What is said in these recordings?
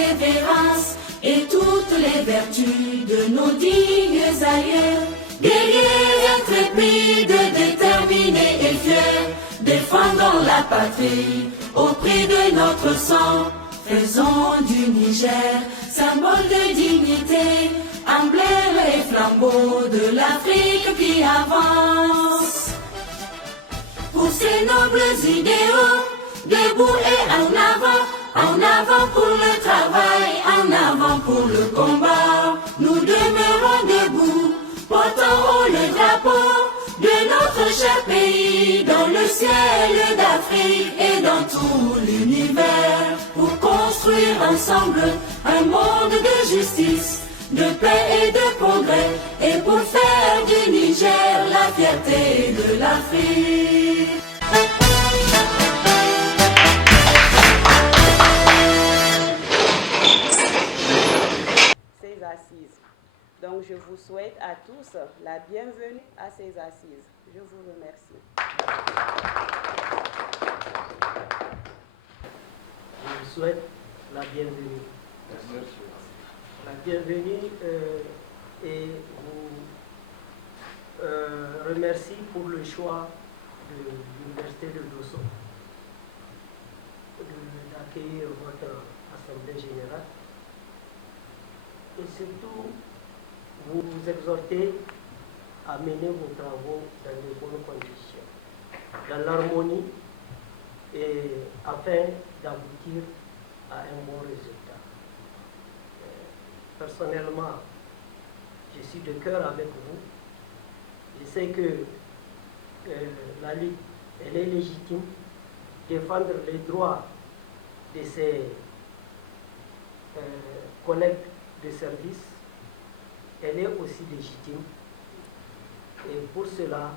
persévérance et toutes les vertus de nos dignes aïeux. Guerriers intrépides, déterminés et fiers, défendons la patrie au prix de notre sang. Faisons du Niger symbole de dignité, emblème et flambeau de l'Afrique qui avance. Pour ces nobles idéaux, debout et en avant pour le travail, en avant pour le combat. Nous demeurons debout, portant haut le drapeau de notre cher pays, dans le ciel d'Afrique et dans tout l'univers, pour construire ensemble un monde de justice, de paix et de progrès, et pour faire du Niger la fierté de l'Afrique. Ces assises. Donc je vous souhaite à tous la bienvenue à ces assises. Je vous remercie. Je vous souhaite la bienvenue. La bienvenue et vous remercie pour le choix de l'Université de Dosso d'accueillir votre Assemblée générale et surtout vous exhortez à mener vos travaux dans de bonnes conditions, dans l'harmonie et afin d'aboutir à un bon résultat. Personnellement, je suis de cœur avec vous. Je sais que la lutte, elle est légitime. Défendre les droits de ses collègues de service, elle est aussi légitime. Et pour cela,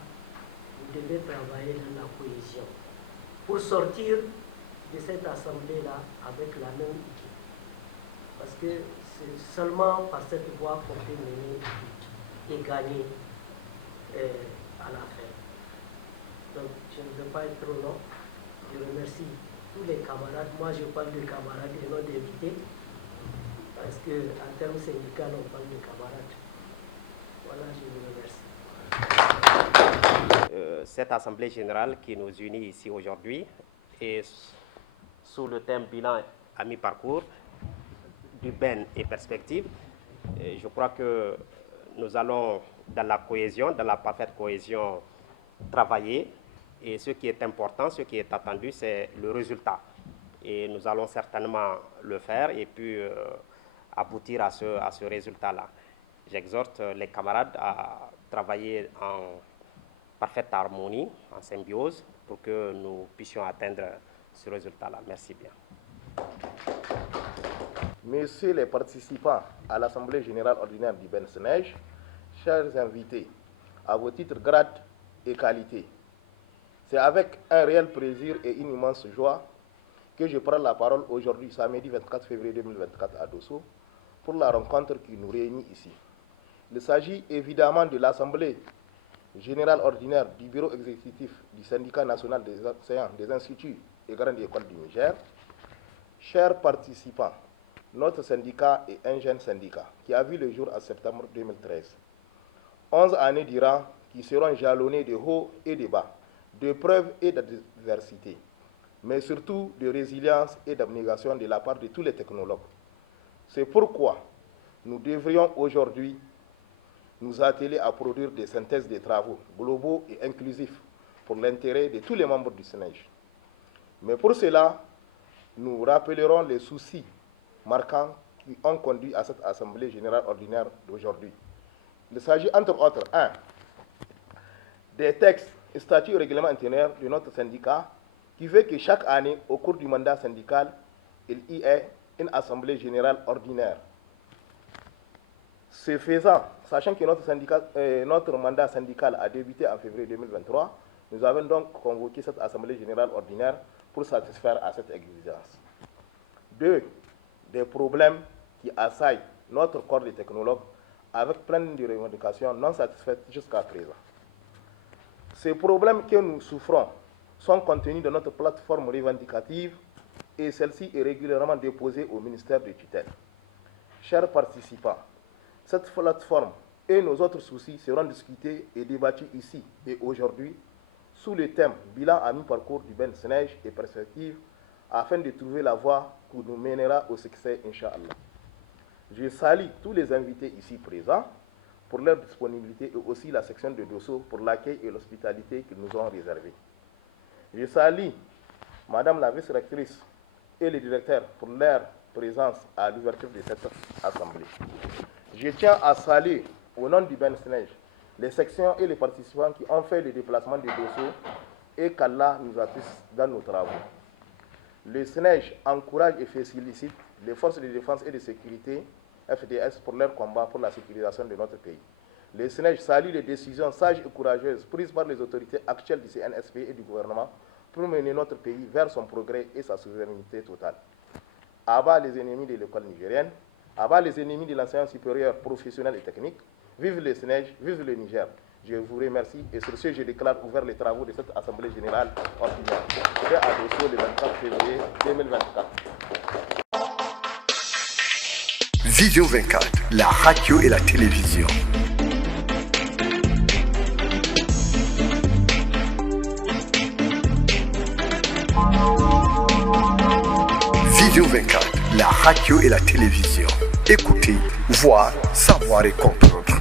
vous devez travailler dans la cohésion pour sortir de cette assemblée-là avec la même équipe. Parce que c'est seulement par cette voie qu'on peut mener et gagner à la fin. Donc, je ne veux pas être trop long. Je remercie tous les camarades. Moi, je parle de camarades et non d'invités. Parce qu'en termes syndicaux, on parle de camarades. Voilà, je vous remercie. Cette Assemblée générale qui nous unit ici aujourd'hui est sous le thème bilan à mi-parcours du Ben et perspective. Et je crois que nous allons dans la cohésion, dans la parfaite cohésion, travailler. Et ce qui est important, ce qui est attendu, c'est le résultat. Et nous allons certainement le faire et puis aboutir à ce résultat-là. J'exhorte les camarades à travailler en parfaite harmonie, en symbiose, pour que nous puissions atteindre ce résultat-là. Merci bien. Messieurs les participants à l'Assemblée générale ordinaire du Ben Sénej, chers invités, à vos titres, grades et qualités, c'est avec un réel plaisir et une immense joie que je prends la parole aujourd'hui, samedi 24 février 2024 à Dosso, pour la rencontre qui nous réunit ici. Il s'agit évidemment de l'Assemblée générale ordinaire du bureau exécutif du syndicat national des enseignants des instituts et grandes écoles du Niger. Chers participants, notre syndicat est un jeune syndicat qui a vu le jour en septembre 2013. 11 années durant qui seront jalonnées de hauts et de bas, de preuves et d'adversité, mais surtout de résilience et d'abnégation de la part de tous les technologues. C'est pourquoi nous devrions aujourd'hui nous atteler à produire des synthèses de travaux globaux et inclusifs pour l'intérêt de tous les membres du SNEJ. Mais pour cela, nous rappellerons les soucis marquants qui ont conduit à cette Assemblée générale ordinaire d'aujourd'hui. Il s'agit entre autres, 1. Des textes et statuts et règlements intérieurs de notre syndicat qui veut que chaque année, au cours du mandat syndical, il y ait une Assemblée générale ordinaire. Ce faisant, sachant que notre mandat syndical a débuté en février 2023, nous avons donc convoqué cette Assemblée générale ordinaire pour satisfaire à cette exigence. 2. Des problèmes qui assaillent notre corps de technologues avec plein de revendications non satisfaites jusqu'à présent. Ces problèmes que nous souffrons sont contenus dans notre plateforme revendicative et celle-ci est régulièrement déposée au ministère de tutelle. Chers participants, cette plateforme et nos autres soucis seront discutés et débattus ici et aujourd'hui sous le thème « Bilan à mi-parcours du Ben Senej et perspectives » afin de trouver la voie qui nous mènera au succès, Inch'Allah. Je salue tous les invités ici présents pour leur disponibilité et aussi la section de Dosso pour l'accueil et l'hospitalité qu'ils nous ont réservés. Je salue Madame la vice-rectrice et le directeur pour leur présence à l'ouverture de cette assemblée. Je tiens à saluer au nom du Ben Senej les sections et les participants qui ont fait le déplacement de Dosso et qu'Allah nous assiste dans nos travaux. Le Senej encourage et félicite les forces de défense et de sécurité FDS pour leur combat pour la sécurisation de notre pays. Le Senej salue les décisions sages et courageuses prises par les autorités actuelles du CNSP et du gouvernement pour mener notre pays vers son progrès et sa souveraineté totale. À bas les ennemis de l'école nigérienne, à bas les ennemis de l'enseignement supérieur professionnel et technique. Vive le Senej, vive le Niger. Je vous remercie et sur ce, je déclare ouvert les travaux de cette Assemblée générale ordinaire. C'était à Dosso le 24 février 2024. Vision 24, la radio et la télévision. Vision 24, la radio et la télévision. Écoutez, voir, savoir et comprendre.